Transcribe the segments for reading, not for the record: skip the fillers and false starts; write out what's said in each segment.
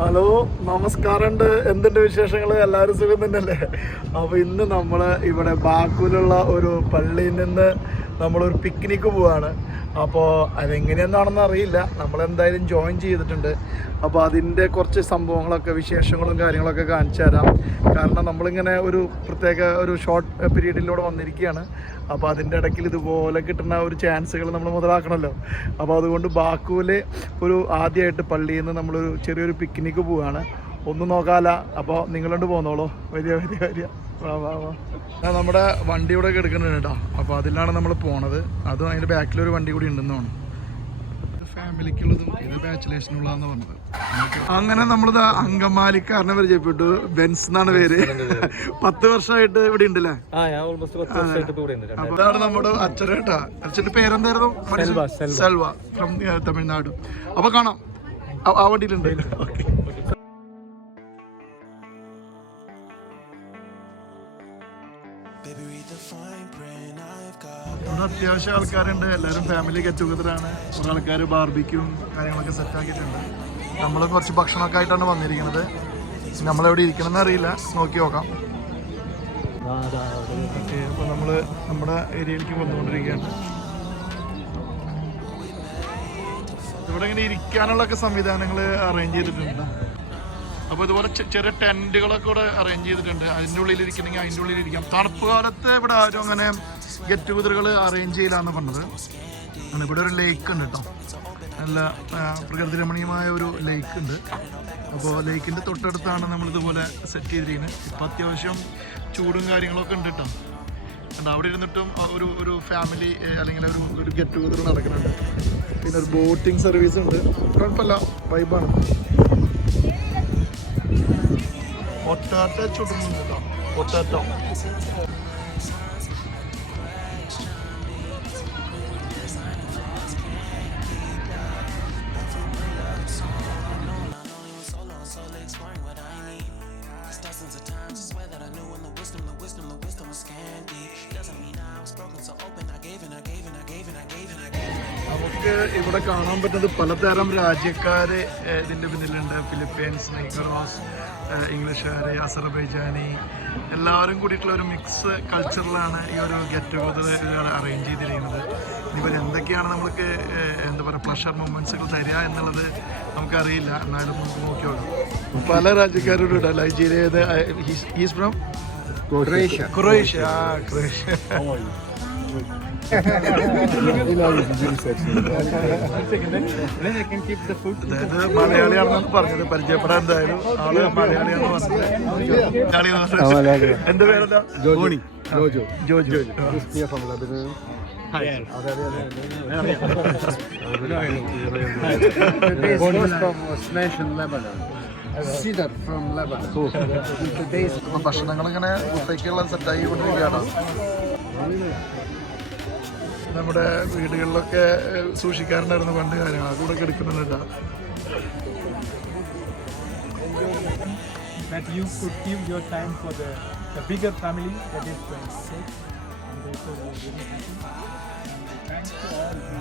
Hello, നമസ്കാരമുണ്ട്. എന്തുണ്ട് വിശേഷങ്ങൾ? എല്ലാവരും സുഖം തന്നെയല്ലേ? അപ്പോൾ ഇന്ന് നമ്മൾ ഇവിടെ ബാക്കുലുള്ള ഒരു പള്ളിയിൽ നിന്ന് നമ്മളൊരു പിക്നിക്ക് പോവാണ്. അപ്പോൾ അതെങ്ങനെയെന്നാണെന്ന് അറിയില്ല. നമ്മളെന്തായാലും ജോയിൻ ചെയ്തിട്ടുണ്ട്. അപ്പോൾ അതിൻ്റെ കുറച്ച് സംഭവങ്ങളൊക്കെ, വിശേഷങ്ങളും കാര്യങ്ങളൊക്കെ കാണിച്ചു തരാം. കാരണം നമ്മളിങ്ങനെ ഒരു പ്രത്യേക ഒരു ഷോർട്ട് പീരീഡിലൂടെ വന്നിരിക്കുകയാണ്. അപ്പോൾ അതിൻ്റെ ഇടയ്ക്ക് ഇതുപോലെ കിട്ടുന്ന ഒരു ചാൻസുകൾ നമ്മൾ മുതലാക്കണമല്ലോ. അപ്പോൾ അതുകൊണ്ട് ബാക്കുവിൽ ഒരു ആദ്യമായിട്ട് പള്ളിയിൽ നിന്ന് നമ്മളൊരു ചെറിയൊരു പിക്നിക്ക് പോവുകയാണ്. ഒന്നും നോക്കാല. അപ്പോൾ നിങ്ങളുണ്ട് പോന്നോളൂ. വരിക വരിക വരിക, വാ വാ വാ. നമ്മുടെ വണ്ടി ഇവിടെ എടുക്കുന്നുണ്ട് കേട്ടോ. അപ്പോൾ അതിലാണ് നമ്മൾ പോണത്. അതും അതിൻ്റെ ബാക്കിലൊരു വണ്ടി കൂടി ഉണ്ടെന്ന് തോന്നുന്നു. ഫാമിലിക്കുള്ളതും ഇത് ബാച്ചിലേഴ്സിനുള്ളതെന്ന് പറഞ്ഞത്. അങ്ങനെ നമ്മളിത് അങ്കമാലിക്കാരനെ പരിചയപ്പെട്ടു. ബെൻസ് എന്നാണ് പേര്. 10 വർഷമായിട്ട് ഇവിടെ ഉണ്ടല്ലേ? അതാണ് നമ്മുടെ അച്ഛൻ കേട്ടാ. അച്ഛൻ്റെ പേരെന്തായിരുന്നു? സെൽവ, ഫ്രം തമിഴ്നാട്. അപ്പൊ കാണാം, ആ വണ്ടിയിലുണ്ട്. ഓക്കെ. ഇവിടെ അത്യാവശ്യം ആൾക്കാരുണ്ട്. എല്ലാവരും ഫാമിലി ഗെറ്റ് ടുഗദറാണ്. കുറേ ആൾക്കാർ ബാർബിക്യൂം കാര്യങ്ങളൊക്കെ സെറ്റാക്കിയിട്ടുണ്ട്. നമ്മൾ കുറച്ച് ഭക്ഷണമൊക്കെ ആയിട്ടാണ് വന്നിരിക്കുന്നത്. നമ്മളെവിടെ ഇരിക്കണമെന്ന് അറിയില്ല, നോക്കി നോക്കാം. ഓക്കെ, അപ്പോൾ നമ്മൾ നമ്മുടെ ഏരിയയിലേക്ക് വന്നുകൊണ്ടിരിക്കുകയാണ്. ഇവിടെ ഇങ്ങനെ ഇരിക്കാനുള്ളൊക്കെ സംവിധാനങ്ങൾ അറേഞ്ച് ചെയ്തിട്ടുണ്ട്. അപ്പോൾ ഇതുപോലെ ചെറിയ ടെൻറ്റുകളൊക്കെ ഇവിടെ അറേഞ്ച് ചെയ്തിട്ടുണ്ട്. അതിൻ്റെ ഉള്ളിൽ ഇരിക്കണമെങ്കിൽ അതിൻ്റെ ഉള്ളിൽ ഇരിക്കാം. തണുപ്പ് കാലത്ത് ഇവിടെ ആരും അങ്ങനെ ഗെറ്റ് ടുഗദറുകൾ അറേഞ്ച് ചെയ്യില്ലാന്ന് പറഞ്ഞത്. ഇവിടെ ഒരു ലേക്ക് ഉണ്ട് കേട്ടോ. നല്ല പ്രകൃതി രമണീയമായ ഒരു ലേക്ക് ഉണ്ട്. അപ്പോൾ ലേക്കിൻ്റെ തൊട്ടടുത്താണ് നമ്മളിതുപോലെ സെറ്റ് ചെയ്തിരിക്കുന്നത്. ഇപ്പോൾ അത്യാവശ്യം ചൂടും കാര്യങ്ങളൊക്കെ ഉണ്ട് കേട്ടോ. അവിടെ ഇരുന്നിട്ടും ഒരു ഫാമിലി അല്ലെങ്കിൽ ഒരു ഗെറ്റ് ടുഗദർ നടക്കുന്നുണ്ട്. പിന്നെ ഒരു ബോട്ടിംഗ് സർവീസ് ഉണ്ട്. കുഴപ്പമില്ല, വൈബാണ്. പൊട്ടാറ്റോ ചുടുന്നുണ്ട് കേട്ടോ. പൊട്ടാറ്റോ നമുക്ക് ഇവിടെ കാണാൻ പറ്റുന്നത് പലതരം രാജ്യക്കാര് ഇതിൻ്റെ പിന്നിലുണ്ട്. ഫിലിപ്പീൻസ്, നിക്കറോസ്, ഇംഗ്ലീഷുകാർ, അസർബൈജാനി, എല്ലാവരും കൂടിയിട്ടുള്ള ഒരു മിക്സ് കൾച്ചറിലാണ് ഈ ഒരു ഗെറ്റ് ടുഗദർ അറേഞ്ച് ചെയ്തിരിക്കുന്നത്. ഇവർ എന്തൊക്കെയാണ് നമ്മൾക്ക് എന്താ പറയുക പ്ലഷർ മൊമെൻറ്റ്സുകൾ തരിക എന്നുള്ളത് നമുക്കറിയില്ല. എന്നാലും നമുക്ക് നോക്കി നോക്കാം. പല രാജ്യക്കാരോട് ഇടാം. Nigeria, is from Croatia. Croatia. അതായത് മലയാളിയാണെന്നാണ് പറഞ്ഞത്. പരിചയപ്പെടാൻ എന്തായാലും ആള് മലയാളിയാണെന്ന് പറഞ്ഞത്. എന്റെ പേരെന്താ? ജോജോ. ജോജോ. ഭക്ഷണങ്ങൾ ഇങ്ങനെ ഉച്ചയ്ക്കുള്ള സെറ്റായി കൊണ്ടിരിക്കുകയാണ്. നമ്മുടെ വീടുകളിലൊക്കെ സൂക്ഷിക്കാറുണ്ടായിരുന്നു പണ്ട് കാര്യങ്ങൾ, അതുകൂടെ എടുക്കുന്നുണ്ട്. That you could give your time for the bigger family, that is the sake, and therefore we are very happy. And thanks to all who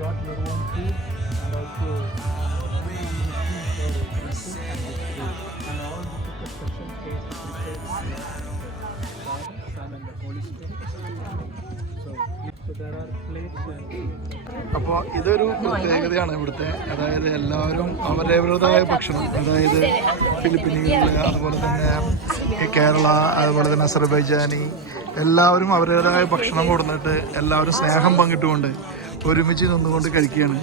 got your own food and also and all who took a special care to prepare the Father, Son and the Holy Spirit. So there are plates and അപ്പോൾ ഇതൊരു പ്രത്യേകതയാണ് ഇവിടുത്തെ. അതായത് എല്ലാവരും അവരവരുടേതായ ഭക്ഷണം, അതായത് ഫിലിപ്പീനുകൾ, അതുപോലെ തന്നെ കേരള, അതുപോലെ തന്നെ അസർബൈജാനി, എല്ലാവരും അവരുടേതായ ഭക്ഷണം കൊടുത്തിട്ട് എല്ലാവരും സ്നേഹം പങ്കിട്ടുകൊണ്ട് ഒരുമിച്ച് നിന്നുകൊണ്ട് കഴിക്കുകയാണ്.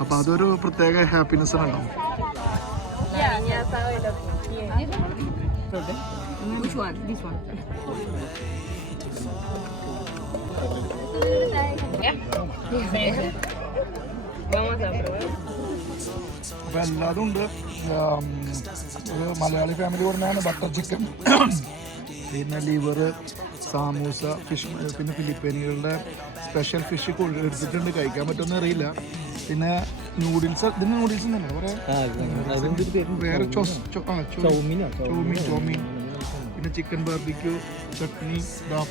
അപ്പോൾ അതൊരു പ്രത്യേക ഹാപ്പിനെസ് ആണ്. അപ്പോൾ എല്ലാതും ഉണ്ട്. ഒരു മലയാളി ഫാമിലി പറഞ്ഞാണ് ബട്ടർ ചിക്കൻ, പിന്നെ ലിവർ, സാമൂസ, ഫിഷ്, പിന്നെ ഫിലിപ്പീനുകളുടെ സ്പെഷ്യൽ ഫിഷ് എടുത്തിട്ടുണ്ട്. കഴിക്കാൻ പറ്റുമെന്ന് അറിയില്ല. പിന്നെ നൂഡിൽസ്, ഇതിന് നൂഡിൽസ് തന്നെ വേറെ ചോമീൻ, പിന്നെ ചിക്കൻ ബാർബിക്യൂ, ചട്നി,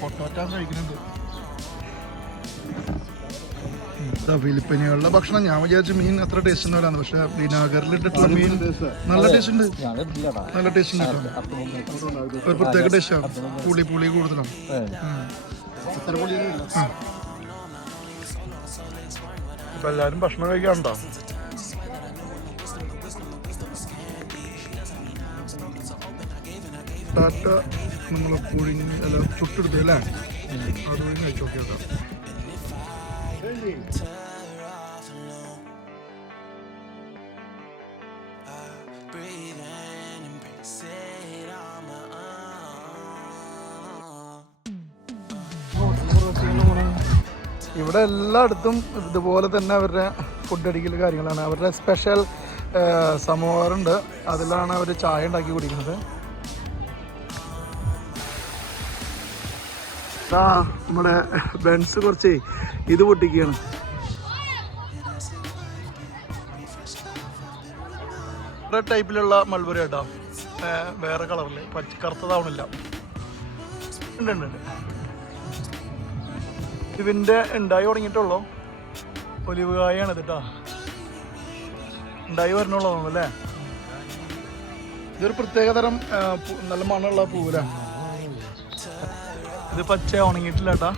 പൊട്ടാറ്റ കഴിക്കുന്നുണ്ട്. ഫിലിപ്പീനുകളുടെ ഭക്ഷണം ഞാൻ വിചാരിച്ചു മീൻ അത്ര ടേസ്റ്റ് ഒന്നുമില്ലാന്ന്, പക്ഷെ വിനാഗറിലിട്ടിട്ടുള്ള മീൻ നല്ല ടേസ്റ്റ് ഉണ്ട്. നല്ല ടേസ്റ്റ് ഉണ്ട് കേട്ടോ. ഒരു പ്രത്യേക ടേസ്റ്റാണ്. പുളി കൂടുതലാണ്. ഇപ്പൊ എല്ലാരും ഭക്ഷണം കഴിക്കാറുണ്ടോ? ടാറ്റ നമ്മളെ പുഴുങ്ങി അല്ല ചുട്ടെടുത്ത് അല്ലേ, അതുവഴി കഴിച്ചു നോക്കിയാട്ടോ. ഇവിടെ എല്ലായിടത്തും ഇതുപോലെ തന്നെ അവരുടെ ഫുഡ് അടിക്കൽ കാര്യങ്ങളാണ്. അവരുടെ സ്പെഷ്യൽ സമോറുണ്ട്, അതിലാണ് അവർ ചായ ഉണ്ടാക്കി കുടിക്കുന്നത്. നമ്മുടെ ബെൻസ് കുറച്ച് ഇത് പൊട്ടിക്കുകയാണ്. ടൈപ്പിലുള്ള മൾബറി കേട്ടോ, വേറെ കളറിൽ കറുത്തതാവണില്ല. ഉണ്ട്. ഇതിൻ്റെ ഉണ്ടായി തുടങ്ങിയിട്ടുള്ളൂ. ഒലിവ് കായാണ് ഇത് കേട്ടോ, ഉണ്ടായി വരണുള്ളൂ അല്ലേ. ഇതൊരു പ്രത്യേകതരം നല്ല മണമുള്ള പൂവില. ഇത് പച്ച ഉണങ്ങിയിട്ടില്ല കേട്ടാ.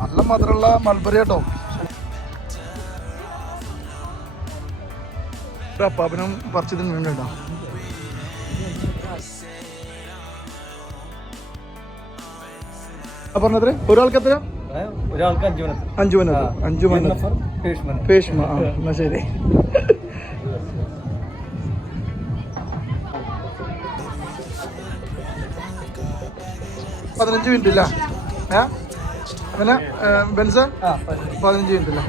നല്ല മധുരമുള്ള മൾബറി കേട്ടോ. അപ്പാപ്പനും പറിച്ചു തിന്നുണ്ട് കേട്ടോ. പറഞ്ഞത് ഒരാൾക്ക് എത്ര? ഒരാൾക്ക് 5 മിനിറ്റ്. പേഷ്മ. എന്നാ ശരി. പതിനഞ്ച് മിനിറ്റ് ഇല്ല അങ്ങനെ ബെൻസ 15 മിനിറ്റ് അല്ലേ.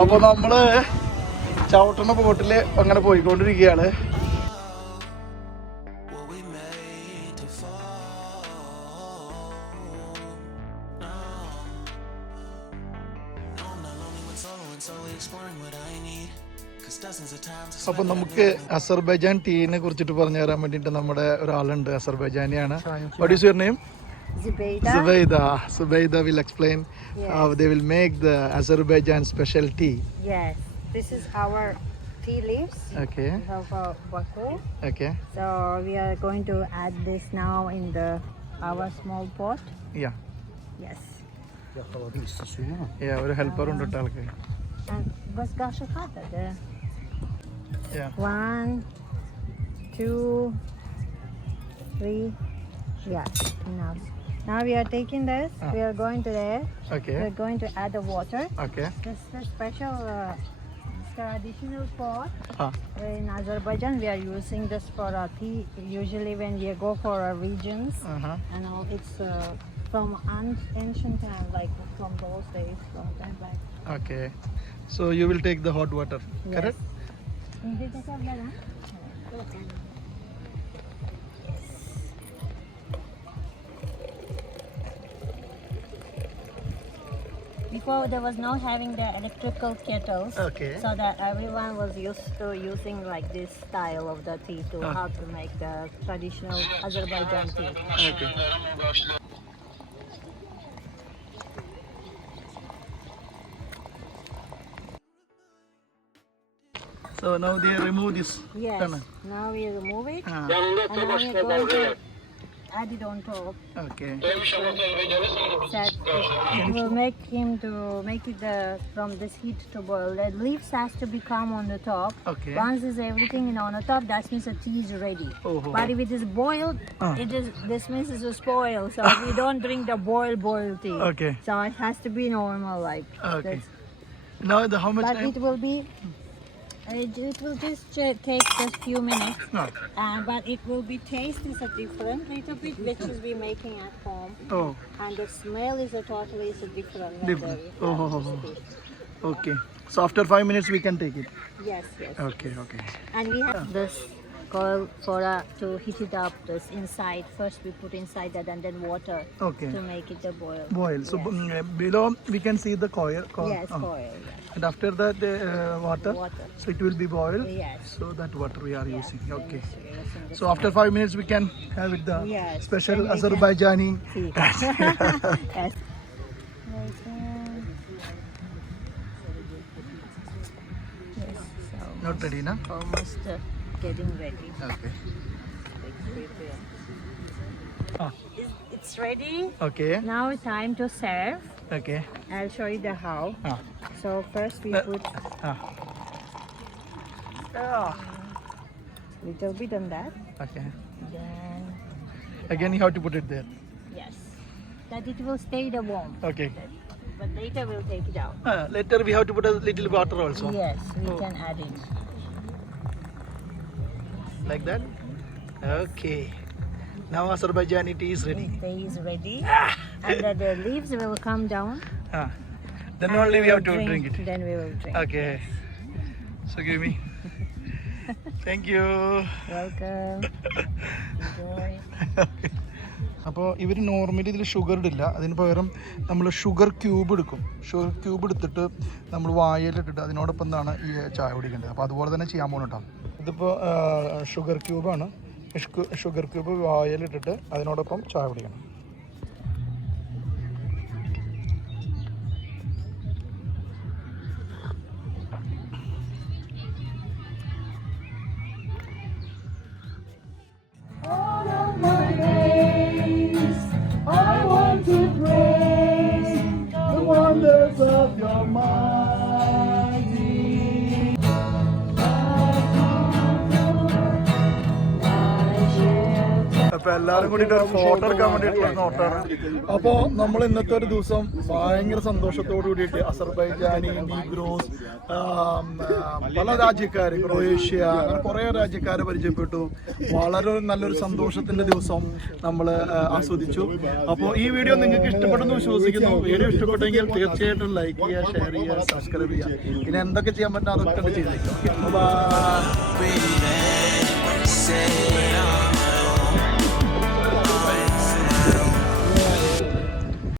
അപ്പൊ നമ്മള് ചവിട്ടണ ബോട്ടില് അങ്ങനെ പോയിക്കൊണ്ടിരിക്കുകയാണ്. അപ്പൊ നമുക്ക് അസർബൈജാൻ ടീനെ കുറിച്ചിട്ട് പറഞ്ഞു തരാൻ വേണ്ടിട്ട് നമ്മുടെ ഒരാളുണ്ട്, അസർബൈജാനിയാണ്. What is your name? Zubayda will explain how they will make the Azerbaijan special tea. Yes, this is our tea leaves. Okay. We have Baku. Okay. So we are going to add this now in our small pot. Yeah. Yes. Yeah, ഒരു helper ഉണ്ട് കേട്ടോ ആൾക്ക്. And bas gaasje gaat het. Yeah. 1, 2, 3. Yeah, enough. Now we are taking this. We are going to there. Okay. We are going to add the water. Okay. This is a special traditional pot. Ah. In Azerbaijan, we are using this for our tea. Usually, when we go for our regions, and all, it's from ancient time, like from those days, long time back. Okay. So you will take the hot water, correct? Before there was not having the electrical kettles, Okay. so that everyone was used to using like this style of the tea to how to make the traditional Azerbaijan tea. Okay. So now they remove this. Yes. Tana. Now we remove it, and now we are going to add it on top. Okay. That it will make it from this heat to boil. The leaves has to become on the top. Okay. Once is everything on the top, that means the tea is ready. Oh. But if it is boiled, this means it will spoil. So we don't drink the boiled tea. Okay. So it has to be normal like Okay. this. Now how much But time? it will be. It will just take just few minutes. No. But it will be taste is a different little bit, which is we making at home. Oh. And the smell is a totally different. Different. Okay. So after 5 minutes we can take it. Yes. Okay. And we have this coil to heat it up. This inside. First we put inside that and then water Okay. to make it a boil. Boil. So Yes. below we can see the coil. Yes, coil. Yes. And after that water. Water. So it will be boiled. Yes. So that water we are using. Then Okay. it's using this So after 5 minutes we can have it the Yes, special then we can- Azerbaijani. tea. Yes. Yes, so Not ready, na? almost getting ready. Okay. Ah. It's ready. Okay. Now time to serve. Okay. I'll show you the how. Ah. So first we put Ah. little bit on that. Okay. Then Again you have to put it there. yes, that it will stay the warm. Okay. But later we'll take it out. Later we have to put a little water also. Yes, we can add it. Like that. Okay. Now Azerbaijani tea is ready. The tea is ready. And then the leaves will come down. Ah. Then and only we will have to drink it. Then we will drink. Okay. So give me. Thank you. Welcome. Enjoy. അപ്പോൾ ഇവർ normally ഇതിൽ sugar ഇടില്ല, അതിന് പകരം നമ്മൾ sugar cube എടുക്കും. Sugar cube എടുത്തിട്ട് നമ്മൾ വായലിട്ടിട്ട് അതിനോടൊപ്പം എന്താണ് ഈ ചായ കുടിക്കേണ്ടത്. അപ്പോൾ അതുപോലെ തന്നെ ചെയ്യാൻ പോകുന്നു കേട്ടോ. ഇതിപ്പോൾ ഷുഗർ ക്യൂബാണ്. ഷുഗർ ക്യൂബ് വായലിട്ടിട്ട് അതിനോടൊപ്പം ചായ കുടിക്കണം. I want to praise the wonders of your mighty. അപ്പൊ എല്ലാരും കൂടിയിട്ട് ഒരു ഫോട്ടോ എടുക്കാൻ വേണ്ടിയിട്ടുള്ള നോട്ടാണ്. അപ്പോൾ നമ്മൾ ഇന്നത്തെ ഒരു ദിവസം ഭയങ്കര സന്തോഷത്തോടു കൂടിയിട്ട് അസർബൈജാനി, നീഗ്രോസ്, പല രാജ്യക്കാർ, ക്രൊയേഷ്യ, അങ്ങനെ കുറേ രാജ്യക്കാരെ പരിചയപ്പെട്ടു. വളരെ നല്ലൊരു സന്തോഷത്തിന്റെ ദിവസം നമ്മൾ ആസ്വദിച്ചു. അപ്പോൾ ഈ വീഡിയോ നിങ്ങൾക്ക് ഇഷ്ടപ്പെട്ടെന്ന് വിശ്വസിക്കുന്നു. വീഡിയോ ഇഷ്ടപ്പെട്ടെങ്കിൽ തീർച്ചയായിട്ടും ലൈക്ക് ചെയ്യുക, ഷെയർ ചെയ്യുക, സബ്സ്ക്രൈബ് ചെയ്യുക. പിന്നെ എന്തൊക്കെ ചെയ്യാൻ പറ്റുന്ന അതൊക്കെ ചെയ്തേക്കാം. ബൈ.